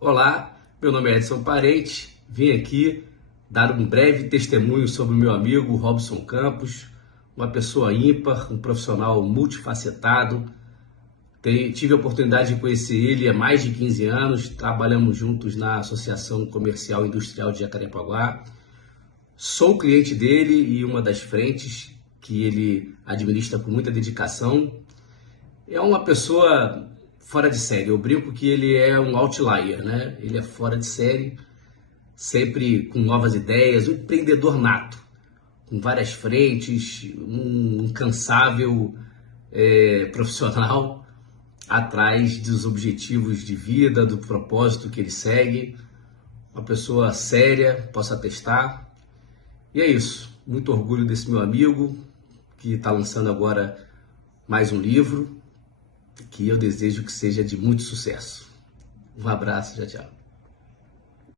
Olá, meu nome é Edson Parente, vim aqui dar um breve testemunho sobre o meu amigo Robson Campos, uma pessoa ímpar, um profissional multifacetado. Tive a oportunidade de conhecer ele há mais de 15 anos, trabalhamos juntos na Associação Comercial e Industrial de Jacarepaguá. Sou cliente dele e uma das frentes que ele administra com muita dedicação. É uma pessoa fora de série. Eu brinco que ele é um outlier, né? Ele é fora de série, sempre com novas ideias, um empreendedor nato, com várias frentes, um incansável profissional atrás dos objetivos de vida, do propósito que ele segue. Uma pessoa séria, posso atestar. E é isso. Muito orgulho desse meu amigo que está lançando agora mais um livro, que eu desejo que seja de muito sucesso. Um abraço, tchau, tchau.